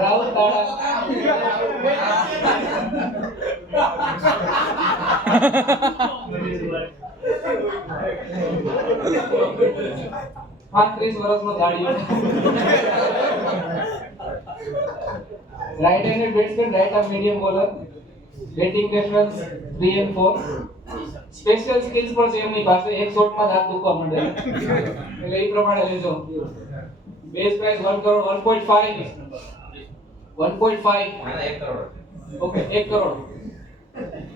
રાહુલ તાળા 35 વર્ષનો દાઢી right handed batsman right arm medium bowler batting preference 3 and 4 special skills પણ છે એમની પાસે એક શોટમાં હાથ દુખવા માંડે એટલે એ પ્રમાણે લેજો base price 1 crore 1.5 1.5 1 crore okay 1 crore 1.5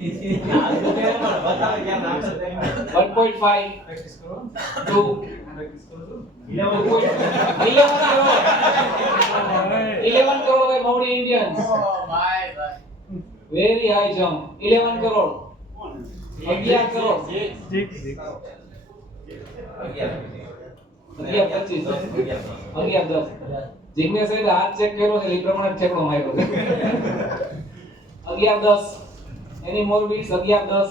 2 11 crore by Maudi Indians. Very high jump. 11 crore. 11 crore. 11 Jignesh से हाथ चेक करो એટલે ઈ પ્રમાણે ઠેકડો માર્યો 11-10 એની મોર બીટ્સ 11-10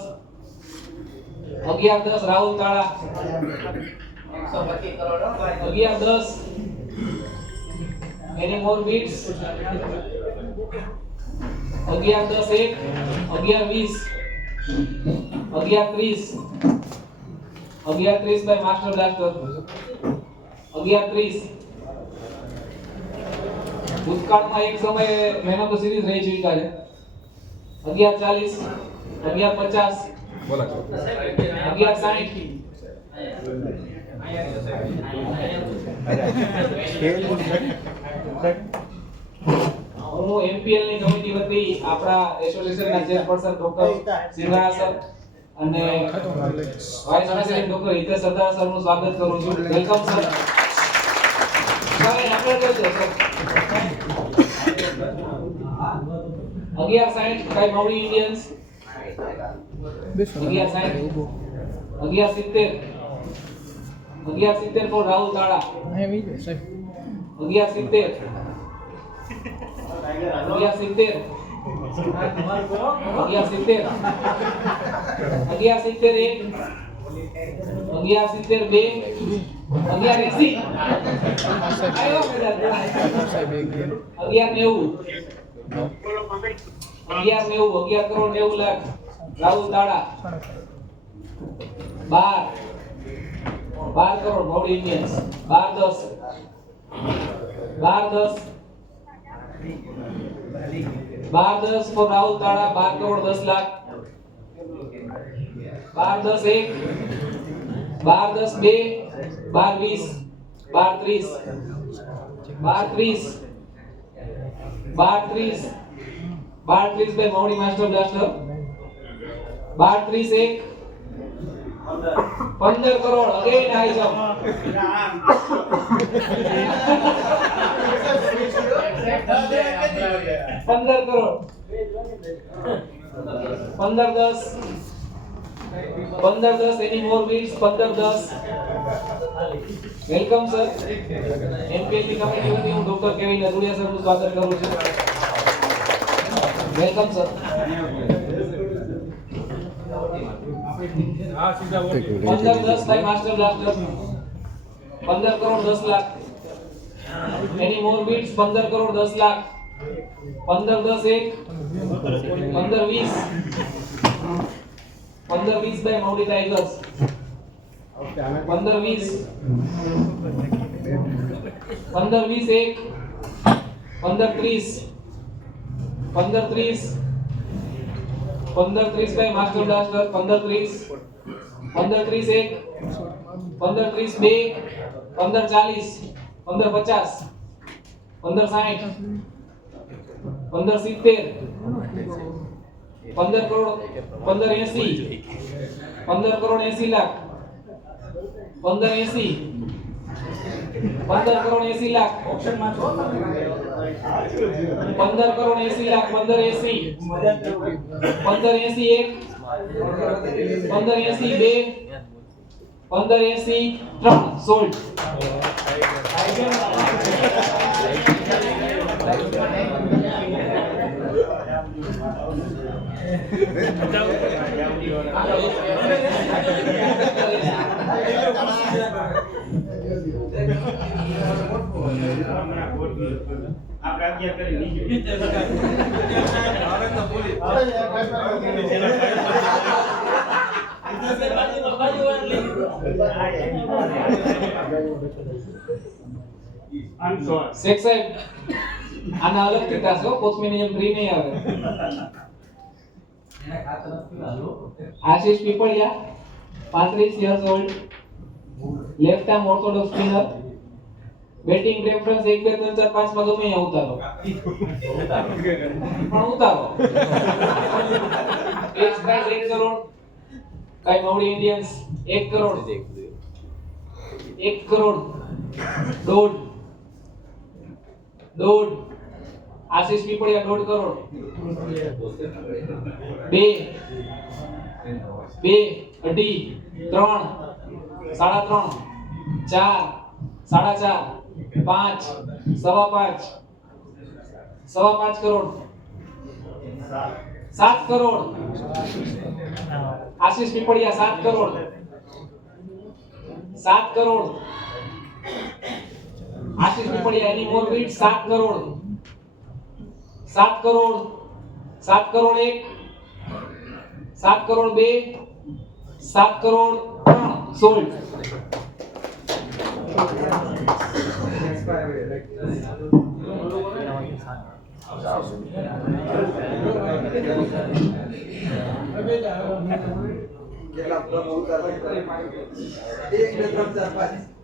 11-10 રાહુલ તાળા 125 કરોડ 11-10 એની મોર બીટ્સ 11-10 11-20 11-30 11-30 બાય માસ્ટર બ્લાસ્ટર 11-30 ભૂતકાળમાં એક સમયે મેન ઓફ ધ સિરીઝ રહી ચૂક્યા છે 11-40 11-50 બોલા 11-60 હું એમપીએલ ની કમિટી વતી આપણા એસોસિએશનના ચેરપર્સન ડોક્ટર સિંઘા સર અને vice president doctor Hitesh Sardar સરનું સ્વાગત કરું છું વેલકમ સર સર આપણે કહી દો સર 11-60 બાય માઉડી ઇન્ડિયન્સ 11-60 11-70 11-70 for રાહુલ તાળા 11-70 11-70 11 કરોડ 90 લાખ રાહુલ તાળા 12 કરોડ માઉડી ઇન્ડિયન્સ 12-10 for રાહુલ તાળા 12 crore 10 lakh 12-10 1 12-10 2 12-20 12-30 12-30 by Maudi Master Blaster 12-30 15 crore again high jump 15 crore 15-10 any more beats 15-10 welcome sir એમપીએલની કમિટી વતી હું ડોક્ટર કેવિન અદુડિયા સરનું સ્વાગત કરું છું welcome sir 15-10 by Master Blaster 15 crore 10 lakh any more beats 15 crore 10 lakh 15-10 15-20 15-20 by Maudi Tigers 15-20 15-20 15-30 15-30 15-30 by Master Blaster 15-30 15-30 15-30 2 15-40 15-50 15-60 15-70 15 crore 15-80 15 crore 80 lakh 15-80 15 crore 80 lakh ઓપ્શનમાં છો તમે 15 કરોડ 80 લાખ 1580 1580 1 1580 2 1580 3 સોલ્ડ આપણે આગ્યા કરી લીધી હવે તો બોલી શેખ સાહેબ આના અલગ ટીકા છો પોસ્ટમિનિયમ 3 નહીં આવે Ashish Pipaliya 35 years old left arm orthodox spinner batting preference 1 2 3 4 5 માં ગમે અહીંયા ઉતારો પણ ઉતારો એક પ્રાઇસ 1 કરોડ કઈ મવડી ઇન્ડિયન્સ 1 કરોડ 1 કરોડ દોઢ આશીષ પીપળિયા 1.5 કરોડ 2 અઢી 3 સાડા 3 4 સાડા 4 5 સવા 5 કરોડ 7 કરોડ આશીષ પીપળિયા 7 કરોડ 7 કરોડ આશીષ પીપળિયા એની મોર બીટ 7 કરોડ 7 કરોડ 7 કરોડ 1 7 કરોડ 2 7 કરોડ 3 સોલ્ડ કેટલા પ્રમોટર 1 2 3 4 5